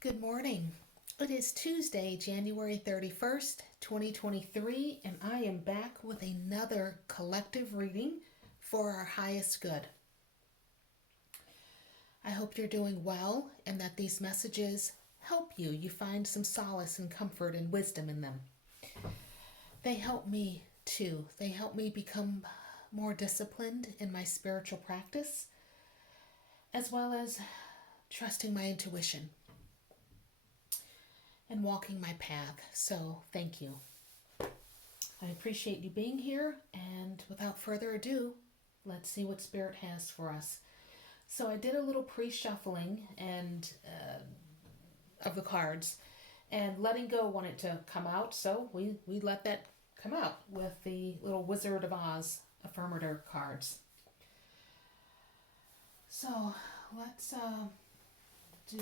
Good morning. It is Tuesday, January 31st, 2023, and I am back with another collective reading for our highest good. I hope you're doing well and that these messages help you. You find some solace and comfort and wisdom in them. They help me too. They help me become more disciplined in my spiritual practice, as well as trusting my intuition and walking my path. So thank you. I appreciate you being here, and without further ado, let's see what Spirit has for us. So I did a little pre-shuffling of the cards, and letting go wanted to come out, so we let that come out with the little Wizard of Oz affirmator cards. So let's do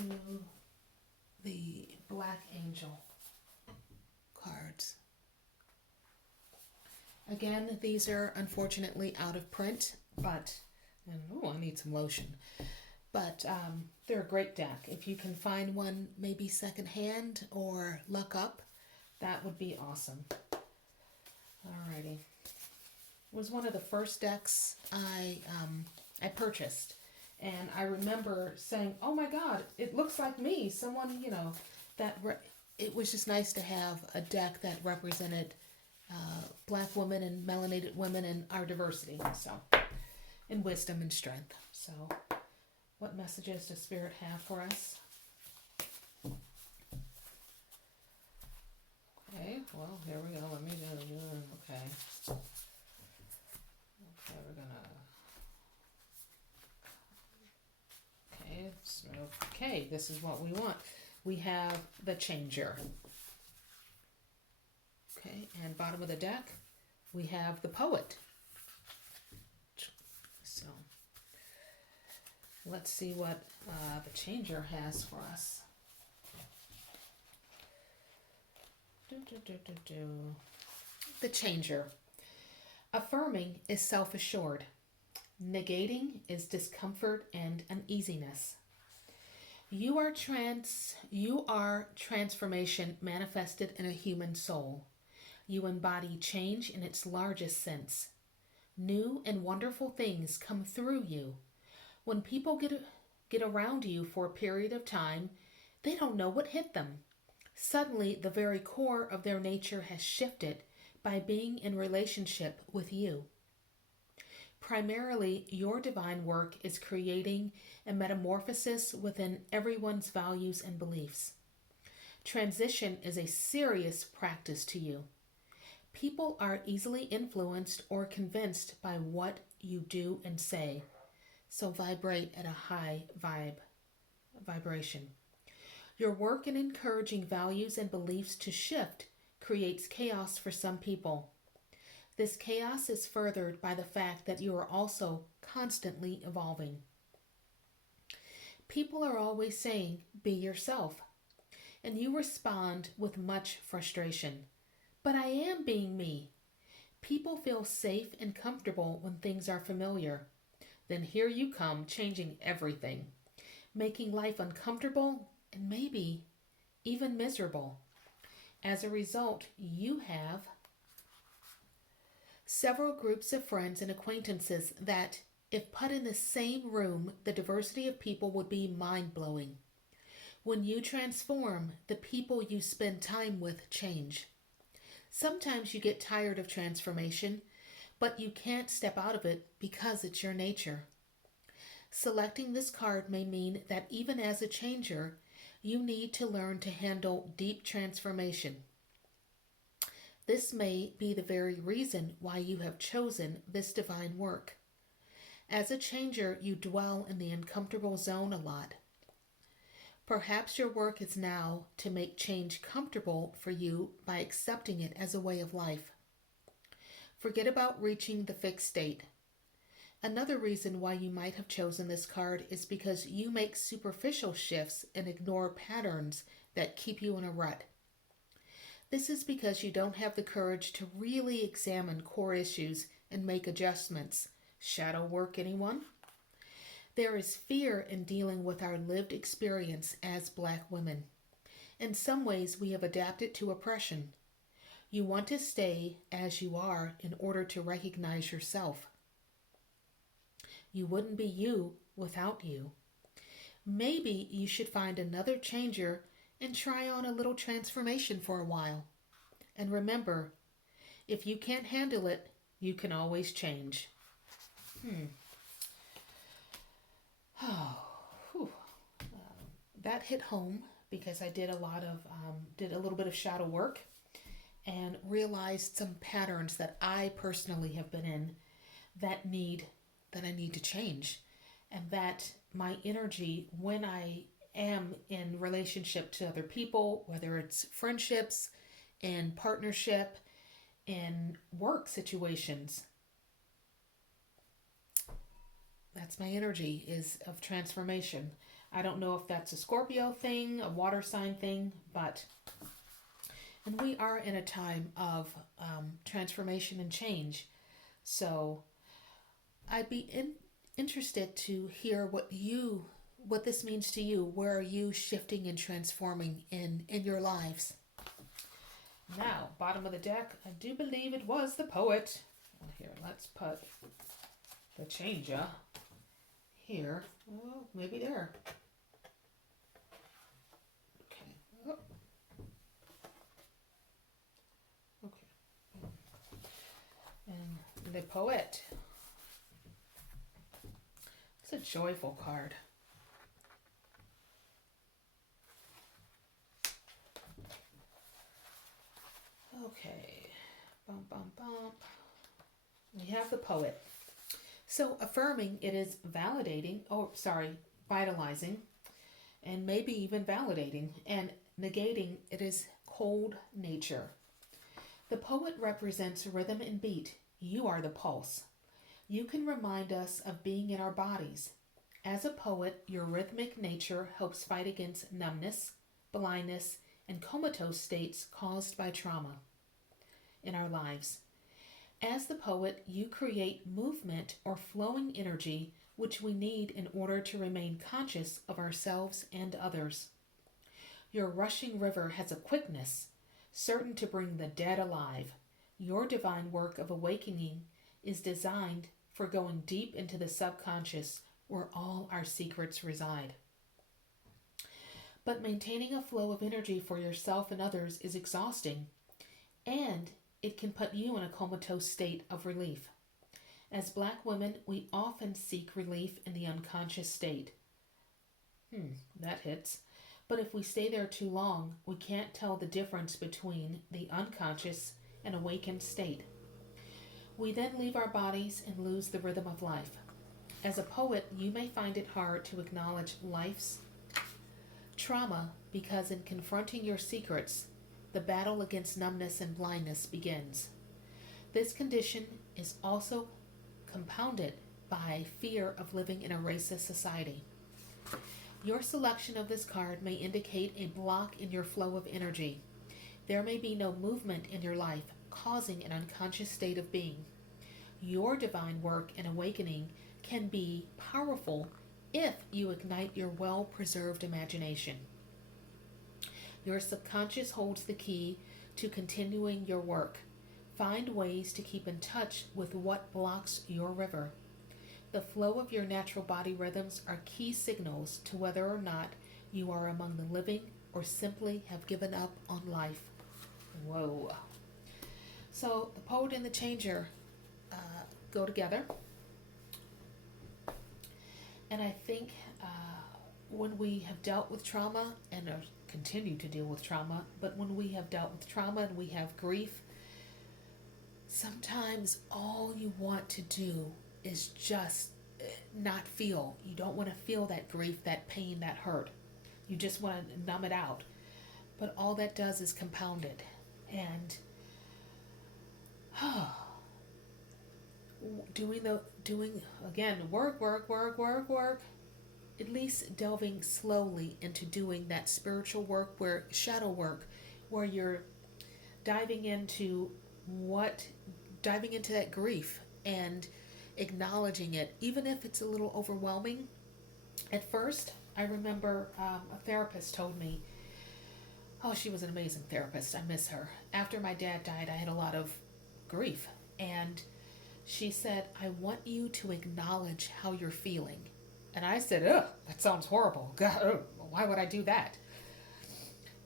the Black Angel cards. Again, these are unfortunately out of print, but I need some lotion. But they're a great deck. If you can find one, maybe secondhand or look up, that would be awesome. Alrighty. It was one of the first decks I purchased. And I remember saying, oh my God, it looks like me. Someone, it was just nice to have a deck that represented Black women and melanated women and our diversity. So, and wisdom and strength. So, what messages does Spirit have for us? Okay, well, here we go. Let me do okay. Okay, we're gonna. Okay, this is what we want. We have the Changer. Okay, and bottom of the deck, we have the Poet. So, let's see what the Changer has for us. The Changer. Affirming is self-assured. Negating is discomfort and uneasiness. You are transformation manifested in a human soul. You embody change in its largest sense. New and wonderful things come through you. When people get around you for a period of time, they don't know what hit them. Suddenly, the very core of their nature has shifted by being in relationship with you. Primarily, your divine work is creating a metamorphosis within everyone's values and beliefs. Transition is a serious practice to you. People are easily influenced or convinced by what you do and say, so vibrate at a high vibration. Your work in encouraging values and beliefs to shift creates chaos for some people. This chaos is furthered by the fact that you are also constantly evolving. People are always saying, be yourself, and you respond with much frustration. But I am being me. People feel safe and comfortable when things are familiar. Then here you come, changing everything, making life uncomfortable and maybe even miserable. As a result, you have several groups of friends and acquaintances that, if put in the same room, the diversity of people would be mind-blowing. When you transform, the people you spend time with change. Sometimes you get tired of transformation, but you can't step out of it because it's your nature. Selecting this card may mean that even as a changer, you need to learn to handle deep transformation. This may be the very reason why you have chosen this divine work. As a changer, you dwell in the uncomfortable zone a lot. Perhaps your work is now to make change comfortable for you by accepting it as a way of life. Forget about reaching the fixed state. Another reason why you might have chosen this card is because you make superficial shifts and ignore patterns that keep you in a rut. This is because you don't have the courage to really examine core issues and make adjustments. Shadow work, anyone? There is fear in dealing with our lived experience as Black women. In some ways, we have adapted to oppression. You want to stay as you are in order to recognize yourself. You wouldn't be you without you. Maybe you should find another changer and try on a little transformation for a while. And remember, if you can't handle it, you can always change. Oh, whew. That hit home because I did did a little bit of shadow work and realized some patterns that I personally have been in that I need to change, and that my energy when I am in relationship to other people, whether it's friendships, in partnership, in work situations, that's my energy is of transformation. I don't know if that's a Scorpio thing, a water sign thing, and we are in a time of transformation and change. So I'd be interested to hear what this means to you. Where are you shifting and transforming in your lives? Now, bottom of the deck, I do believe it was the poet. Here, let's put the changer here. Oh, maybe there. Okay. Oh. Okay. And the poet. It's a joyful card. Okay. Bump, bump, bump. We have the poet. So affirming, it is vitalizing, and maybe even validating, and negating, it is cold nature. The poet represents rhythm and beat. You are the pulse. You can remind us of being in our bodies. As a poet, your rhythmic nature helps fight against numbness, blindness, and comatose states caused by trauma in our lives. As the poet, you create movement or flowing energy which we need in order to remain conscious of ourselves and others. Your rushing river has a quickness, certain to bring the dead alive. Your divine work of awakening is designed for going deep into the subconscious where all our secrets reside. But maintaining a flow of energy for yourself and others is exhausting, and it can put you in a comatose state of relief. As Black women, we often seek relief in the unconscious state. That hits. But if we stay there too long, we can't tell the difference between the unconscious and awakened state. We then leave our bodies and lose the rhythm of life. As a poet, you may find it hard to acknowledge life's trauma because in confronting your secrets, the battle against numbness and blindness begins. This condition is also compounded by fear of living in a racist society. Your selection of this card may indicate a block in your flow of energy. There may be no movement in your life, causing an unconscious state of being. Your divine work and awakening can be powerful if you ignite your well-preserved imagination. Your subconscious holds the key to continuing your work. Find ways to keep in touch with what blocks your river. The flow of your natural body rhythms are key signals to whether or not you are among the living or simply have given up on life. Whoa. So the poet and the changer go together. And I think when we have dealt with trauma and continue to deal with trauma, but when we have dealt with trauma and we have grief, sometimes all you want to do is just not feel. You don't want to feel that grief, that pain, that hurt. You just want to numb it out. But all that does is compound it. And doing again, work, at least delving slowly into doing that spiritual work, where shadow work, where you're diving into that grief and acknowledging it, even if it's a little overwhelming. At first, I remember a therapist told me, oh, she was an amazing therapist. I miss her. After my dad died, I had a lot of grief. And she said, I want you to acknowledge how you're feeling. And I said, ugh, that sounds horrible. God, ugh, why would I do that?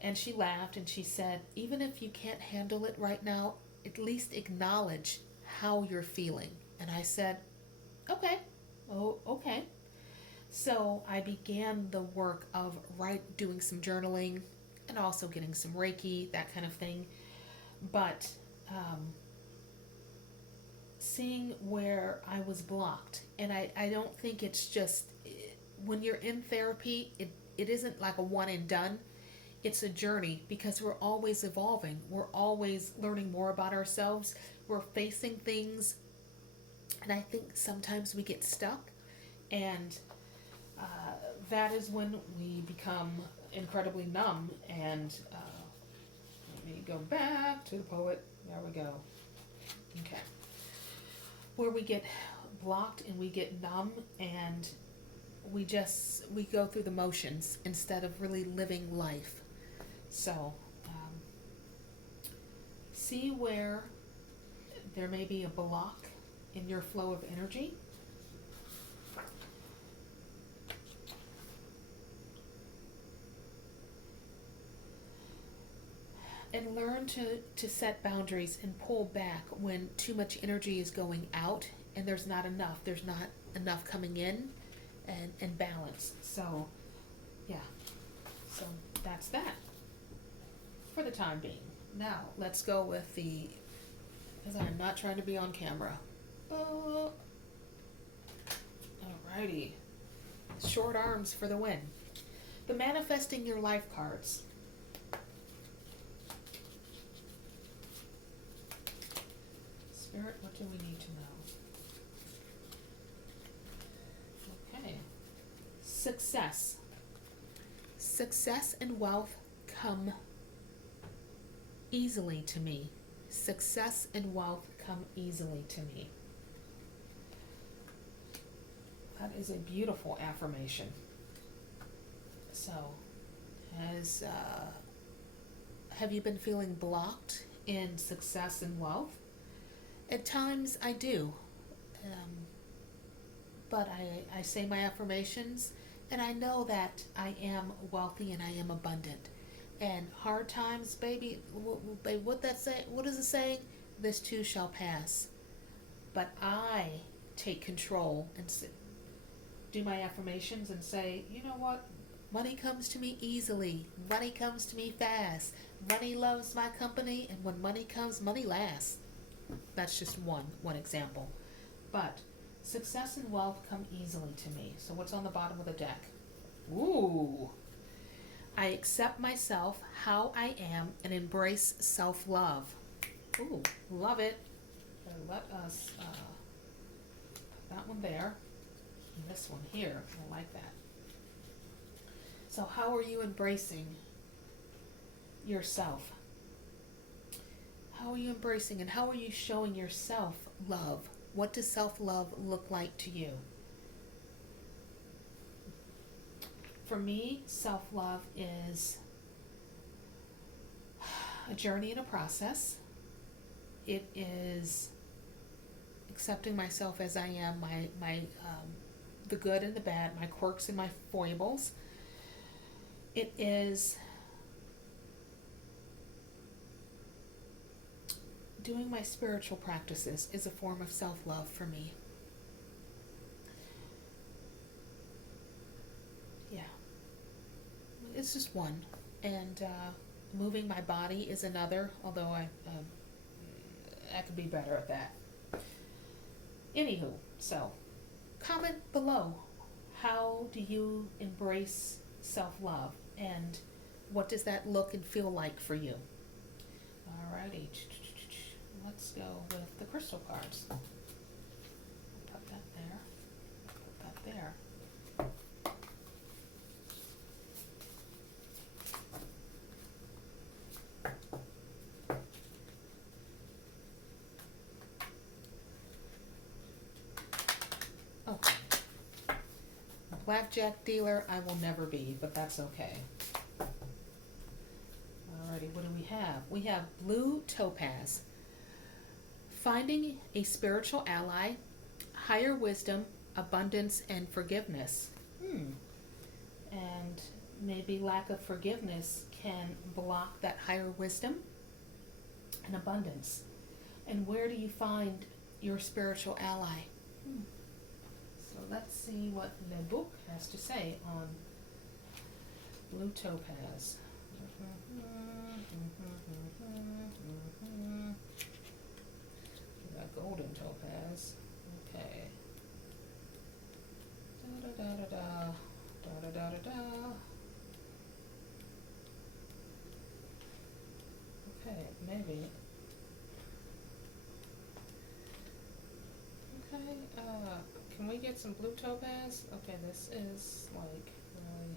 And she laughed and she said, even if you can't handle it right now, at least acknowledge how you're feeling. And I said, okay, oh, okay. So I began the work of doing some journaling and also getting some Reiki, that kind of thing. But seeing where I was blocked. And I don't think it's just when you're in therapy, it isn't like a one and done. It's a journey because we're always evolving. We're always learning more about ourselves. We're facing things. And I think sometimes we get stuck. And that is when we become incredibly numb. And let me go back to the poet. There we go. Okay. Where we get blocked and we get numb and we go through the motions instead of really living life. So see where there may be a block in your flow of energy. And learn to set boundaries and pull back when too much energy is going out and there's not enough coming in and balance. So yeah, so that's that for the time being. Now let's go with because I'm not trying to be on camera. Alrighty, short arms for the win. The manifesting your life cards. Spirit, what do we need to know? Okay. Success. Success and wealth come easily to me. Success and wealth come easily to me. That is a beautiful affirmation. So, have you been feeling blocked in success and wealth? At times I do, but I say my affirmations and I know that I am wealthy and I am abundant. And hard times, baby, what is it saying? This too shall pass. But I take control and do my affirmations and say, you know what? Money comes to me easily. Money comes to me fast. Money loves my company, and when money comes, money lasts. That's just one example. But success and wealth come easily to me. So what's on the bottom of the deck? Ooh. I accept myself how I am and embrace self-love. Ooh, love it. Let us put that one there. And this one here. I like that. So how are you embracing yourself? How are you embracing and how are you showing yourself love? What does self-love look like to you? For me, self-love is a journey and a process. It is accepting myself as I am, my the good and the bad, my quirks and my foibles. It is doing my spiritual practices is a form of self-love for me. Yeah. It's just one. And moving my body is another, although I could be better at that. Anywho, so comment below. How do you embrace self-love? And what does that look and feel like for you? Alrighty. Let's go with the crystal cards. Put that there. Put that there. Oh, blackjack dealer I will never be, but that's okay. Alrighty, what do we have? We have blue topaz. Finding a spiritual ally, higher wisdom, abundance, and forgiveness. And maybe lack of forgiveness can block that higher wisdom and abundance. And where do you find your spiritual ally? So let's see what the book has to say on blue topaz. We got golden topaz. Okay. Da da da da da da da da da. Okay, maybe. Okay, can we get some blue topaz? Okay, this is like really.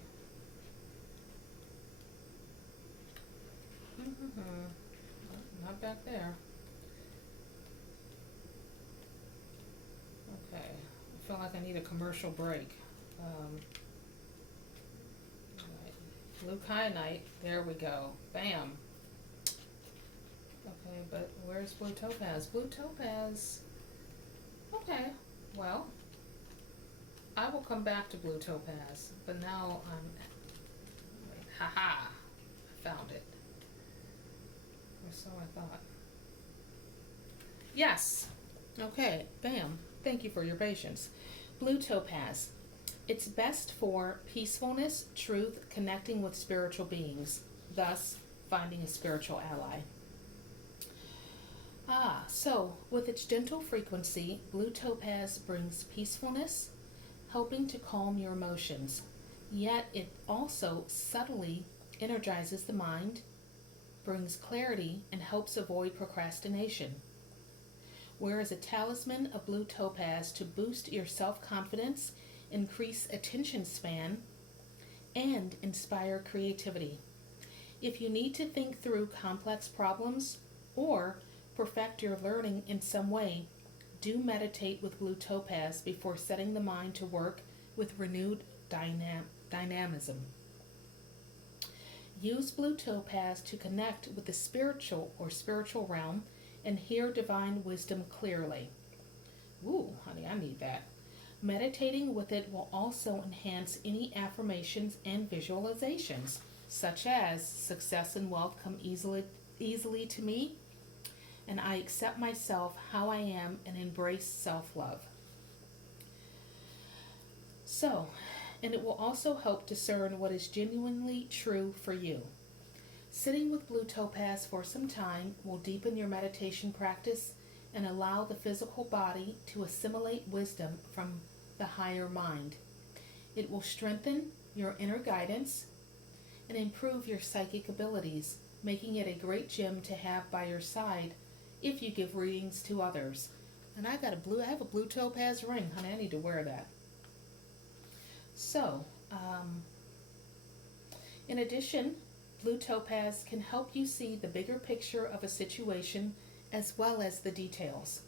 Not back there. Okay, I feel like I need a commercial break. Right. Blue kyanite, there we go. Bam. Okay, but where's blue topaz? Blue topaz. Okay, well, I will come back to blue topaz, but now haha, I found it. Or so I thought. Yes. Okay, bam. Thank you for your patience. Blue topaz. It's best for peacefulness, truth, connecting with spiritual beings, thus finding a spiritual ally. So with its gentle frequency, blue topaz brings peacefulness, helping to calm your emotions. Yet it also subtly energizes the mind, brings clarity, and helps avoid procrastination. Whereas a talisman of blue topaz to boost your self-confidence, increase attention span, and inspire creativity. If you need to think through complex problems or perfect your learning in some way, do meditate with blue topaz before setting the mind to work with renewed dynamism. Use blue topaz to connect with the spiritual realm and hear divine wisdom clearly. Ooh, honey, I need that. Meditating with it will also enhance any affirmations and visualizations, such as success and wealth come easily to me, and I accept myself how I am and embrace self-love. So, and it will also help discern what is genuinely true for you. Sitting with blue topaz for some time will deepen your meditation practice and allow the physical body to assimilate wisdom from the higher mind. It will strengthen your inner guidance and improve your psychic abilities, making it a great gem to have by your side if you give readings to others. And I have a blue topaz ring, honey. I need to wear that. So, in addition, blue topaz can help you see the bigger picture of a situation as well as the details.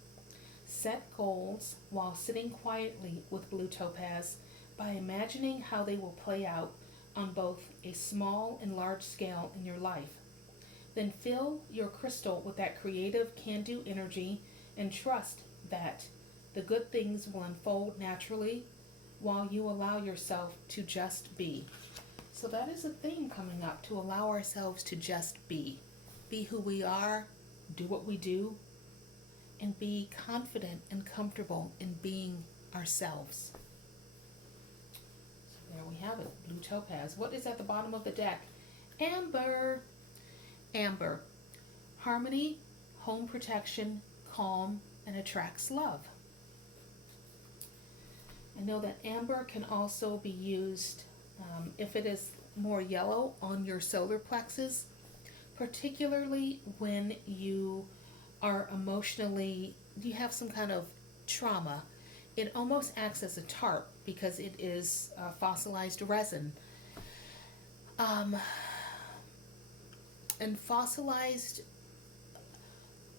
Set goals while sitting quietly with blue topaz by imagining how they will play out on both a small and large scale in your life. Then fill your crystal with that creative can-do energy and trust that the good things will unfold naturally while you allow yourself to just be. So that is a theme coming up, to allow ourselves to just be. Be who we are, do what we do, and be confident and comfortable in being ourselves. So there we have it, blue topaz. What is at the bottom of the deck? Amber. Amber. Harmony, home protection, calm, and attracts love. I know that amber can also be used if it is more yellow on your solar plexus, particularly when you are you have some kind of trauma. It almost acts as a tarp because it is fossilized resin. And fossilized,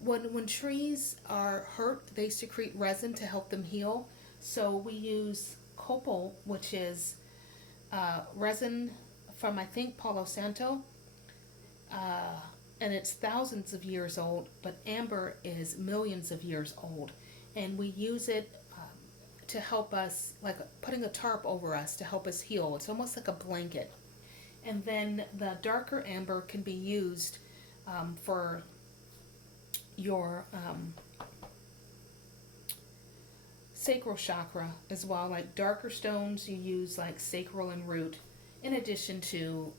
when trees are hurt, they secrete resin to help them heal. So we use copal, which is resin from, I think, Palo Santo, uh, and it's thousands of years old, but amber is millions of years old. And we use it to help us, like putting a tarp over us to help us heal. It's almost like a blanket. And then the darker amber can be used for your sacral chakra as well. Like darker stones, you use like sacral and root, in addition to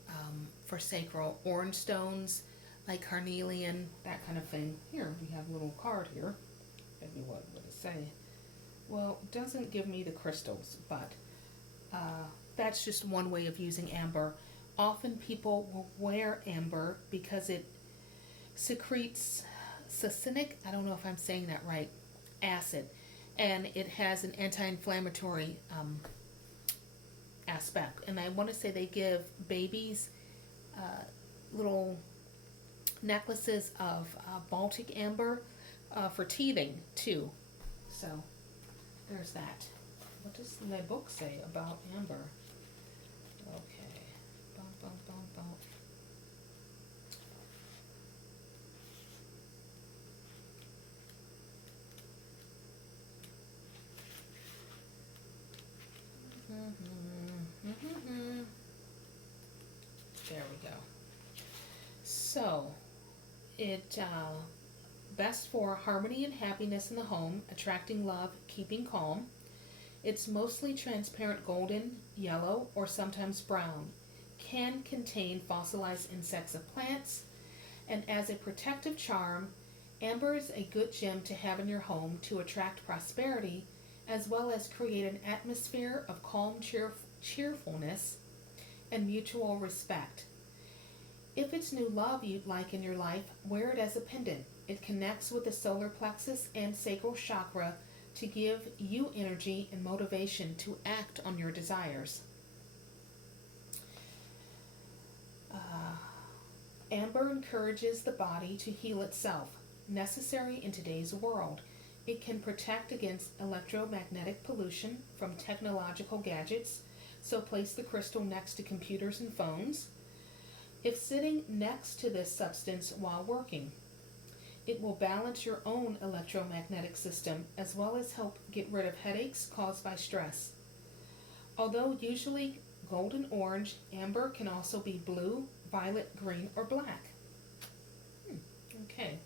for sacral orange stones like carnelian, that kind of thing. Here we have a little card here. Maybe what would it say? Well, it doesn't give me the crystals, but that's just one way of using amber. Often people will wear amber because it secretes succinic, I don't know if I'm saying that right, acid, and it has an anti-inflammatory aspect. And I want to say they give babies little necklaces of Baltic amber for teething too. So there's that. What does my book say about amber? Okay. Bum, bum, bum, bum. There we go. So, it best for harmony and happiness in the home, attracting love, keeping calm. It's mostly transparent golden, yellow, or sometimes brown. Can contain fossilized insects of plants, and as a protective charm, amber is a good gem to have in your home to attract prosperity, as well as create an atmosphere of calm cheerfulness and mutual respect. If it's new love you'd like in your life, wear it as a pendant. It connects with the solar plexus and sacral chakra to give you energy and motivation to act on your desires. Amber encourages the body to heal itself, necessary in today's world. It can protect against electromagnetic pollution from technological gadgets, so place the crystal next to computers and phones. If sitting next to this substance while working, it will balance your own electromagnetic system as well as help get rid of headaches caused by stress. Although usually golden orange, amber can also be blue, violet, green, or black. Okay.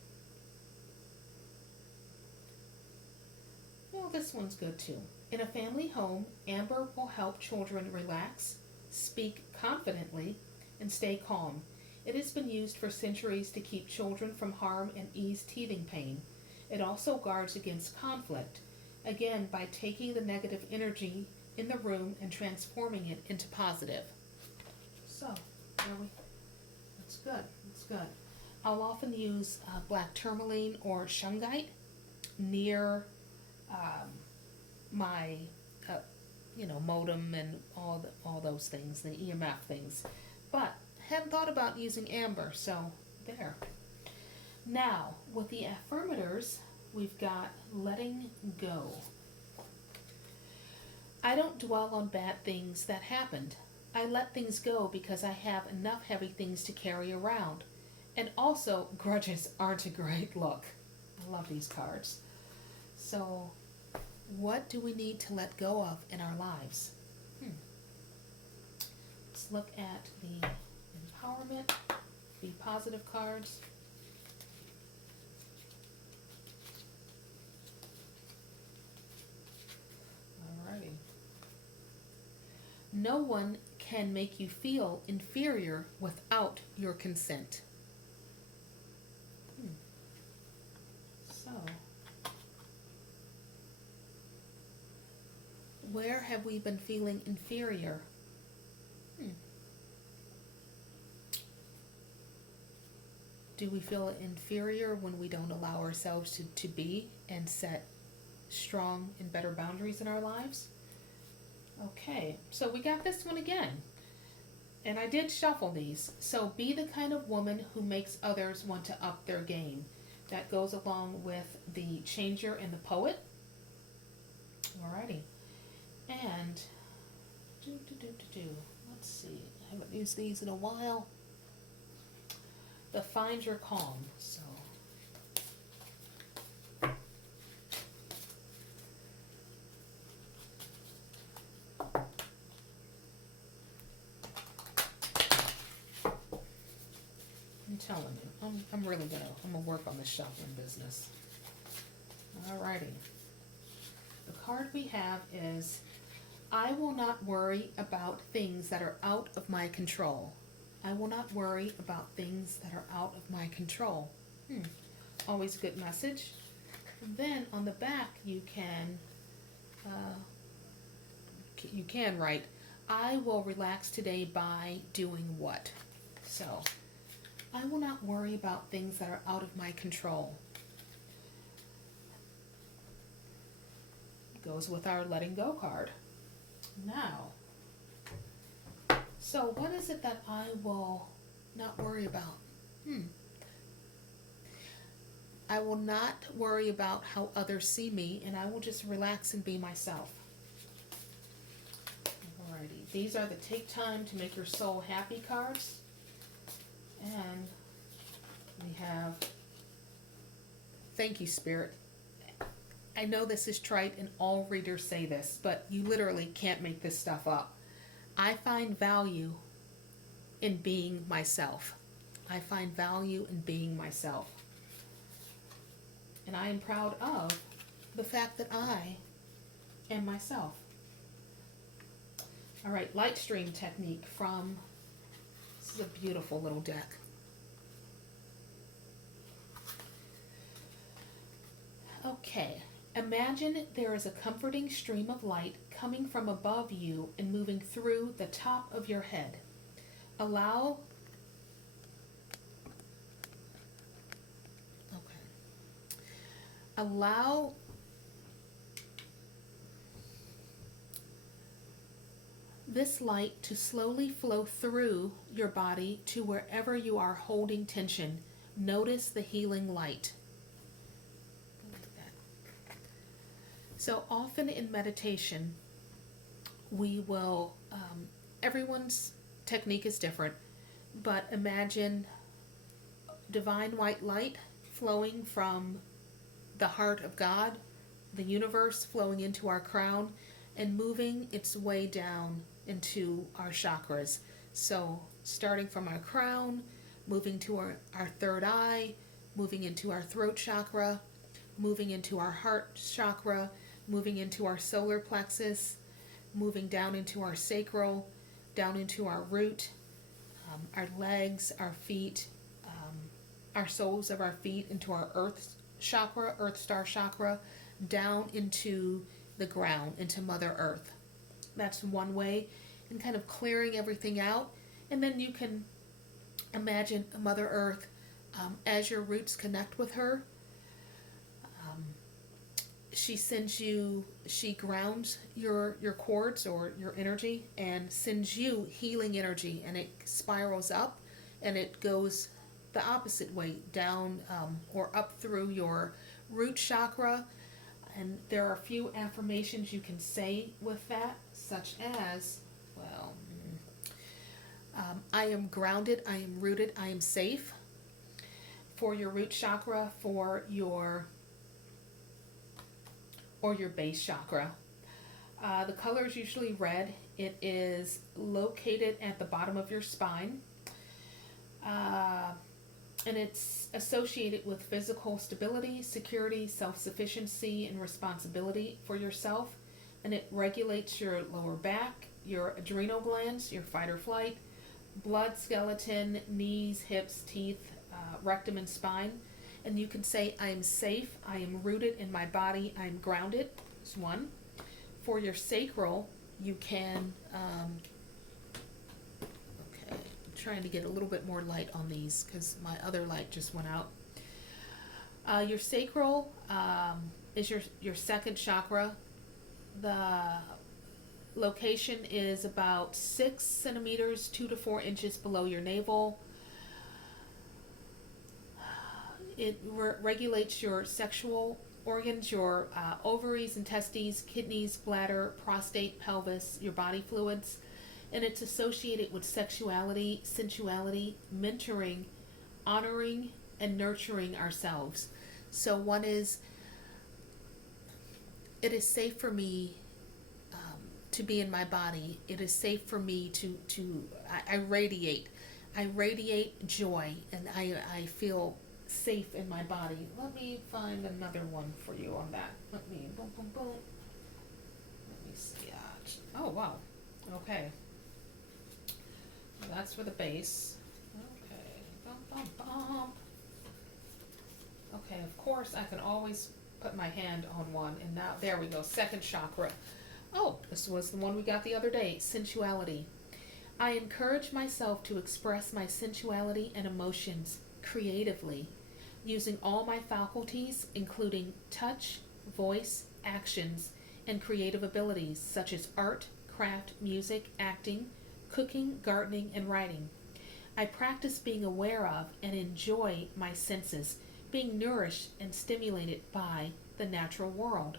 Well, this one's good too. In a family home, amber will help children relax, speak confidently, and stay calm. It has been used for centuries to keep children from harm and ease teething pain. It also guards against conflict, again by taking the negative energy in the room and transforming it into positive. So, there we. That's good. That's good. I'll often use black tourmaline or shungite near my, modem and all those things, the EMF things. But hadn't thought about using amber, so there. Now, with the affirmators, we've got letting go. I don't dwell on bad things that happened. I let things go because I have enough heavy things to carry around. And also, grudges aren't a great look. I love these cards. So, what do we need to let go of in our lives? Let's look at the empowerment, the positive cards. Alrighty. No one can make you feel inferior without your consent. So, where have we been feeling inferior? Do we feel inferior when we don't allow ourselves to be and set strong and better boundaries in our lives? Okay, so we got this one again. And I did shuffle these. So be the kind of woman who makes others want to up their game. That goes along with the changer and the poet. Alrighty. And let's see, I haven't used these in a while. The Find Your Calm. So I'm telling you, I'm really gonna work on this shopping business. Alrighty. The card we have is, I will not worry about things that are out of my control. I will not worry about things that are out of my control. Always a good message. And then on the back you can write, I will relax today by doing what? So, I will not worry about things that are out of my control. Goes with our letting go card. Now, so what is it that I will not worry about? I will not worry about how others see me, and I will just relax and be myself. Alrighty, these are the Take Time to Make Your Soul Happy cards. And we have, thank you, Spirit. I know this is trite and all readers say this, but you literally can't make this stuff up. I find value in being myself. I find value in being myself. And I am proud of the fact that I am myself. All right, Light Stream Technique from, this is a beautiful little deck. Okay. Imagine there is a comforting stream of light coming from above you and moving through the top of your head. Allow this light to slowly flow through your body to wherever you are holding tension. Notice the healing light. So often in meditation, we will, everyone's technique is different, but imagine divine white light flowing from the heart of God, the universe, flowing into our crown and moving its way down into our chakras. So starting from our crown, moving to our third eye, moving into our throat chakra, moving into our heart chakra, moving into our solar plexus, moving down into our sacral, down into our root, our legs, our feet, our soles of our feet, into our earth chakra, earth star chakra, down into the ground, into Mother Earth. That's one way, and kind of clearing everything out. And then you can imagine Mother Earth, as your roots connect with her, she grounds your cords or your energy and sends you healing energy, and it spirals up and it goes the opposite way, down or up through your root chakra. And there are a few affirmations you can say with that, such as, I am grounded, I am rooted, I am safe. For your root chakra, for your base chakra. The color is usually red. It is located at the bottom of your spine. And it's associated with physical stability, security, self-sufficiency, and responsibility for yourself. And it regulates your lower back, your adrenal glands, your fight or flight, blood skeleton, knees, hips, teeth, rectum, and spine. And you can say, I am safe, I am rooted in my body, I am grounded. That's one. For your sacral, you can, I'm trying to get a little bit more light on these because my other light just went out. Your sacral is your second chakra. The location is about 6 centimeters, 2 to 4 inches below your navel. It regulates your sexual organs, your ovaries and testes, kidneys, bladder, prostate, pelvis, your body fluids, and it's associated with sexuality, sensuality, mentoring, honoring, and nurturing ourselves. So one is, it is safe for me to be in my body. It is safe for me I radiate. I radiate joy, and I feel safe in my body. Let me find another one for you on that. Let me, boom, boom, boom. Let me see that. Oh, wow. Okay. That's for the base. Okay. Bum, bum, bum. Okay, of course, I can always put my hand on one, and now, there we go, second chakra. Oh, this was the one we got the other day, sensuality. I encourage myself to express my sensuality and emotions creatively, using all my faculties, including touch, voice, actions, and creative abilities such as art, craft, music, acting, cooking, gardening, and writing. I practice being aware of and enjoy my senses, being nourished and stimulated by the natural world,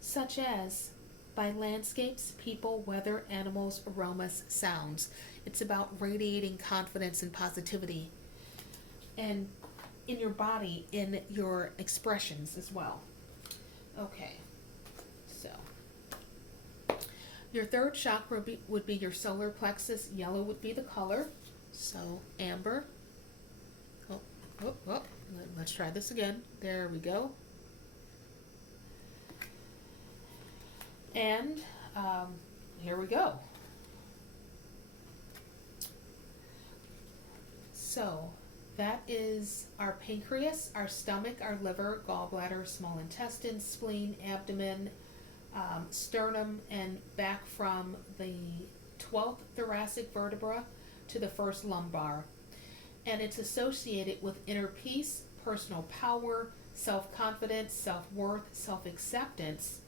such as by landscapes, people, weather, animals, aromas, sounds. It's about radiating confidence and positivity, and in your body, in your expressions as well. Okay, so your third chakra would be your solar plexus. Yellow would be the color. So amber. Oh, oh, oh. Let's try this again. There we go. And here we go. So that is our pancreas, our stomach, our liver, gallbladder, small intestine, spleen, abdomen, sternum, and back from the 12th thoracic vertebra to the first lumbar. And it's associated with inner peace, personal power, self-confidence, self-worth, self-acceptance,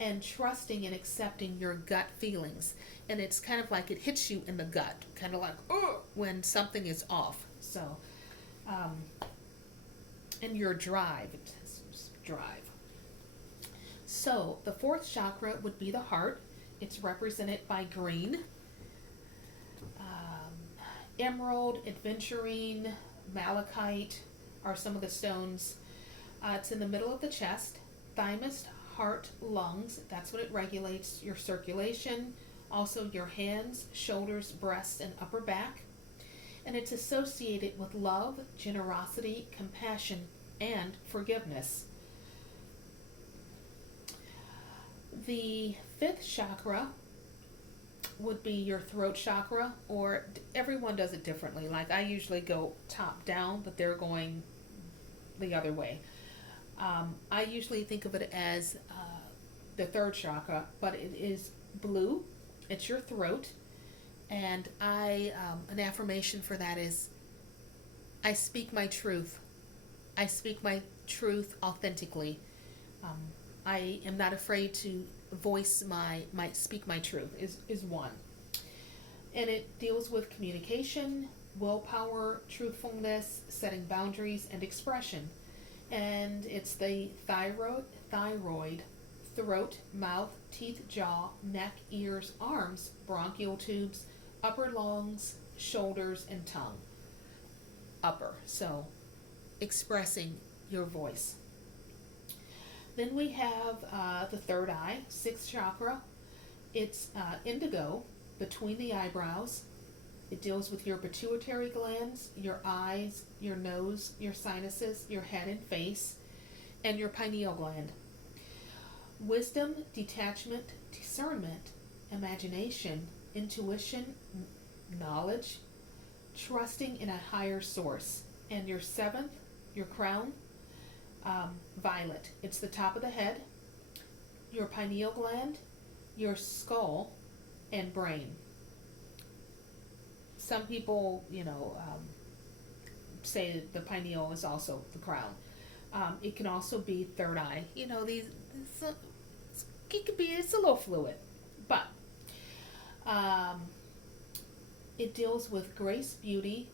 and trusting and accepting your gut feelings. And it's kind of like it hits you in the gut, kind of like, oh, when something is off. So, and your drive, drive. So the fourth chakra would be the heart. It's represented by green, emerald, adventurine, malachite are some of the stones. It's in the middle of the chest. Thymus, heart, lungs, that's what it regulates your circulation, also your hands, shoulders, breasts, and upper back. And it's associated with love, generosity, compassion, and forgiveness. The fifth chakra would be your throat chakra, or everyone does it differently. Like I usually go top down, but they're going the other way. I usually think of it as the third chakra, but it is blue. It's your throat. And an affirmation for that is, I speak my truth. I speak my truth authentically. I am not afraid to voice speak my truth is one. And it deals with communication, willpower, truthfulness, setting boundaries, and expression. And it's the thyroid, throat, mouth, teeth, jaw, neck, ears, arms, bronchial tubes, upper lungs, shoulders, and tongue. Upper, so expressing your voice. Then we have the third eye, sixth chakra. It's indigo, between the eyebrows. It deals with your pituitary glands, your eyes, your nose, your sinuses, your head and face, and your pineal gland. Wisdom, detachment, discernment, imagination, intuition, knowledge, trusting in a higher source. And your seventh, your crown, violet. It's the top of the head, your pineal gland, your skull, and brain. Some people, say the pineal is also the crown. It can also be third eye. It's a little fluid, but it deals with grace, beauty,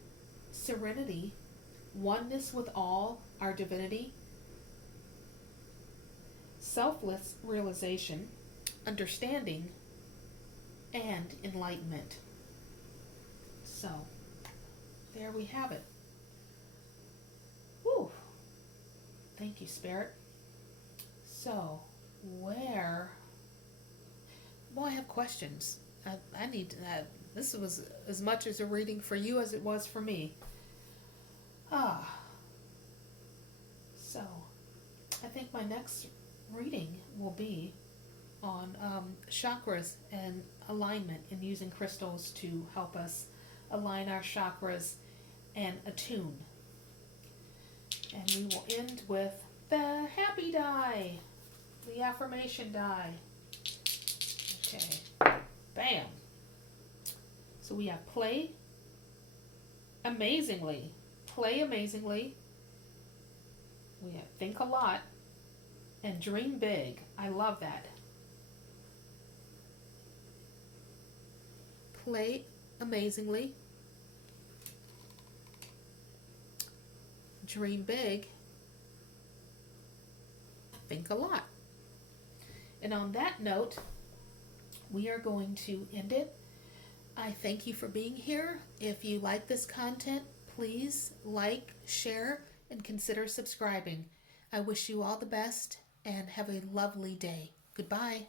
serenity, oneness with all, our divinity, selfless realization, understanding, and enlightenment. So, there we have it. Whew. Thank you, Spirit. So, where... Well, I have questions. I need to... This was as much as a reading for you as it was for me. So, I think my next reading will be on chakras and alignment and using crystals to help us align our chakras and attune. And we will end with the happy die, the affirmation die. Okay, bam. So we have play amazingly. Play amazingly. We have think a lot. And dream big. I love that. Play amazingly. Dream big. Think a lot. And on that note, we are going to end it. I thank you for being here. If you like this content, please like, share, and consider subscribing. I wish you all the best and have a lovely day. Goodbye.